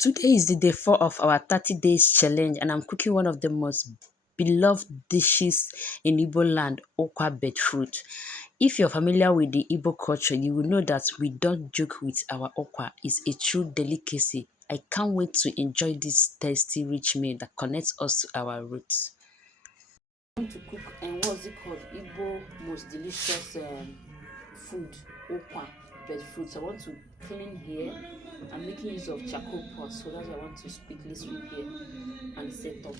Today is the day 4 of our 30 days challenge, and I'm cooking one of the most beloved dishes in Igbo land, okwa beetroot. If you're familiar with the Igbo culture, you will know that we don't joke with our okwa. It's a true delicacy. I can't wait to enjoy this tasty, rich meal that connects us to our roots. I'm going to cook and what's it called? Igbo most delicious food, okwa fruits. I want to clean here. I'm making use of charcoal pot, so that's why I want to quickly sweep here and set up.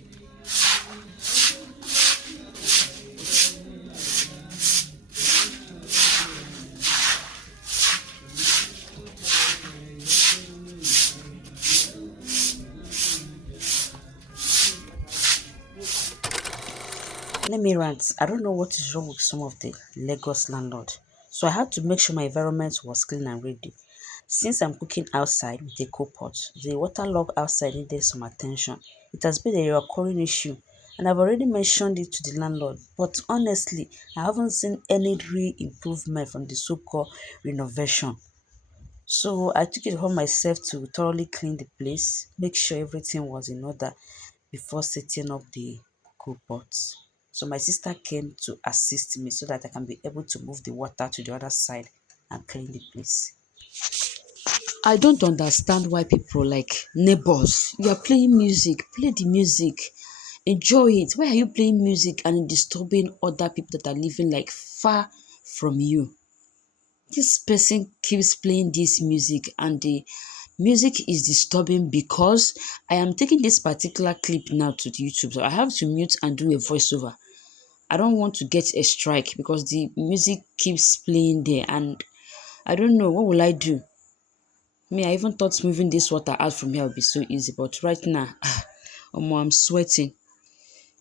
Let me rant. I don't know what is wrong with some of the Lagos landlord. So I had to make sure my environment was clean and ready. Since I'm cooking outside with a coal pot, the water log outside needed some attention. It has been a recurring issue, and I've already mentioned it to the landlord. But honestly, I haven't seen any real improvement from the so-called renovation. So I took it upon myself to thoroughly clean the place, make sure everything was in order before setting up the coal pot. So my sister came to assist me so that I can be able to move the water to the other side and clean the place. I don't understand why people like neighbors, you are playing music, play the music, enjoy it. Why are you playing music and disturbing other people that are living like far from you? This person keeps playing this music and the music is disturbing because I am taking this particular clip now to the YouTube. So I have to mute and do a voiceover. I don't want to get a strike because the music keeps playing there and I don't know what will I do. Me, I even thought moving this water out from here would be so easy, but right now, I'm sweating.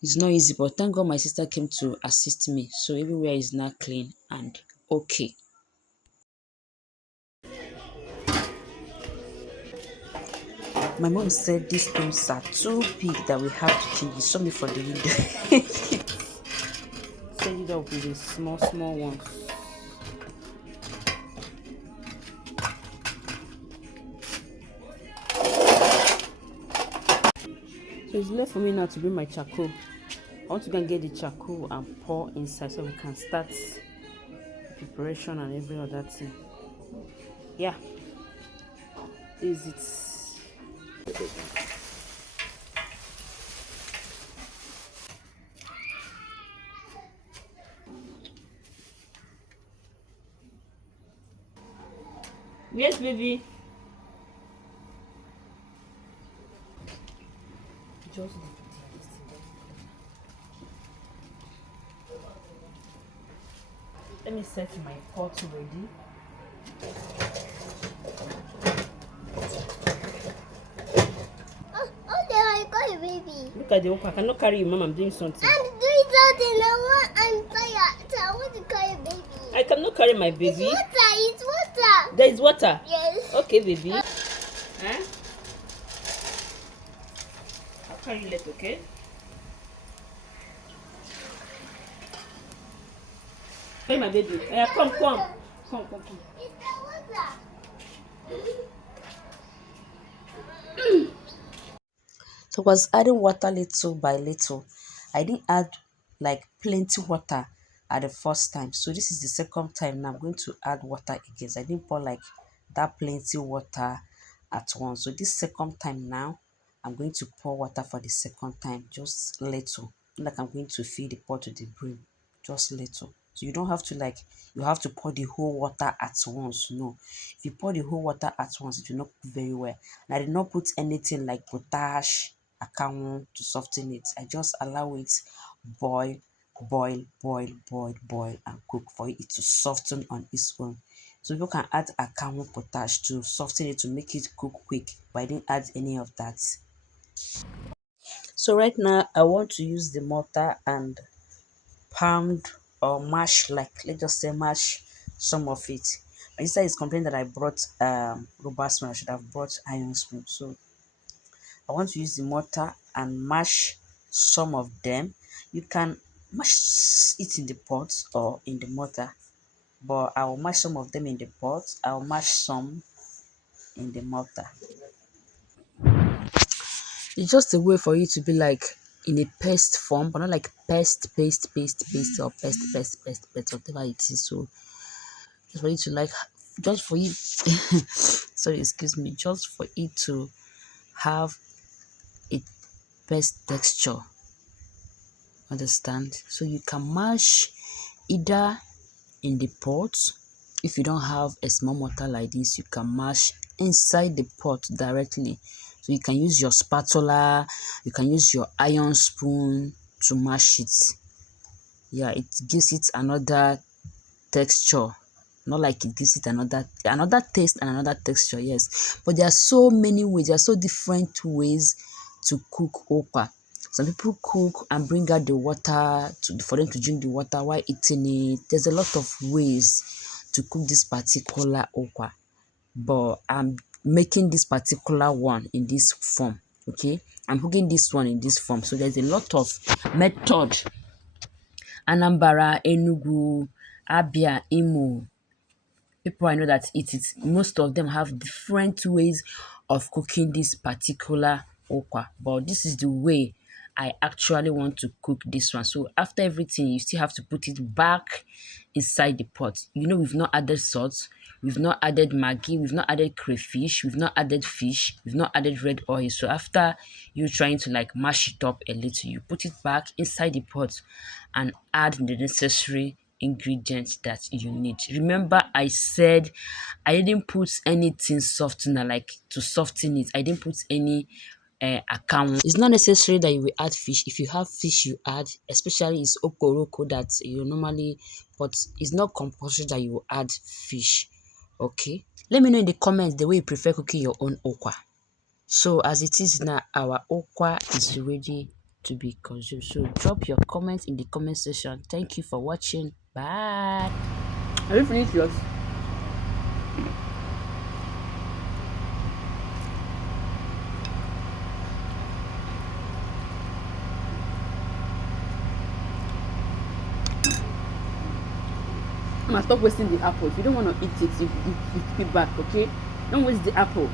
It's not easy, but thank God my sister came to assist me. So everywhere is now clean and okay. My mom said these stones are too big that we have to change. She saw me from the window. Set it up with the small ones. So it's left for me now to bring my charcoal. I want to go and get the charcoal and pour inside so we can start preparation and every other thing. Yeah, this is it. Yes, baby. Just let me set my pot ready. Oh, there I got a baby. Look at the okra. I cannot carry you, mom. I'm doing something. I'm doing something. I'm tired. So I want to carry a baby. I cannot carry my baby. It's water. It's water. There is water. Yes. Okay, baby. Huh? I'll carry you later, okay? Hey, my baby. Come. Come. It's the water. So I was adding water little by little. I didn't add like plenty water at the first time. So this is the second time now I'm going to add water again. So I didn't pour like that plenty water at once. So this second time now, I'm going to pour water for the second time, just little. Not like I'm going to fill the pot to the brim, just little. So you don't have to like, you have to pour the whole water at once. No, if you pour the whole water at once, it will not cook very well. And I did not put anything like potash, akamu to soften it. I just allow it boil, boil, and cook for it to soften on its own. So people can add akamu potash to soften it to make it cook quick, but I didn't add any of that. So right now I want to use the mortar and pound or mash, like let's just say mash some of it. My sister is complaining that I brought rubber spoon. I should have brought iron spoon. So I want to use the mortar and mash some of them. You can mash it in the pot or in the mortar, but I will mash some of them in the pot. I will mash some in the mortar. It's just a way for you to be like in a paste form, but not like paste, or paste, whatever it is. So just for you to like, just for you, sorry, excuse me, just for it to have a paste texture. Understand? So you can mash either in the pot. If you don't have a small mortar like this, you can mash inside the pot directly. So you can use your spatula, you can use your iron spoon to mash it. Yeah, it gives it another texture, not like it gives it another taste and another texture. Yes, but there are so many ways, there are so different ways to cook okpa. Some people cook and bring out the water for them to drink the water while eating it. There's a lot of ways to cook this particular okpa, but I'm making this particular one in this form. Okay, I'm cooking this one in this form. So there's a lot of method. Anambra, Enugu, Abia, Imo, people I know that eat it, most of them have different ways of cooking this particular okwa. But this is the way I actually want to cook this one. So after everything, you still have to put it back inside the pot. You know, we've not added salt, we've not added maggi, we've not added crayfish, we've not added fish, we've not added red oil. So after you trying to like mash it up a little, you put it back inside the pot and add the necessary ingredients that you need. Remember, I said I didn't put anything softener like to soften it. I didn't put any account. It's not necessary that you will add fish. If you have fish, you add, especially it's okoroko that you normally, but it's not compulsory that you will add fish. Okay, let me know in the comments the way you prefer cooking your own okwa. So as it is now, our okwa is ready to be consumed. So drop your comments in the comment section. Thank you for watching. Bye. Have you finished yours? Stop wasting the apple. If you don't want to eat it, you keep it back, okay? Don't waste the apple.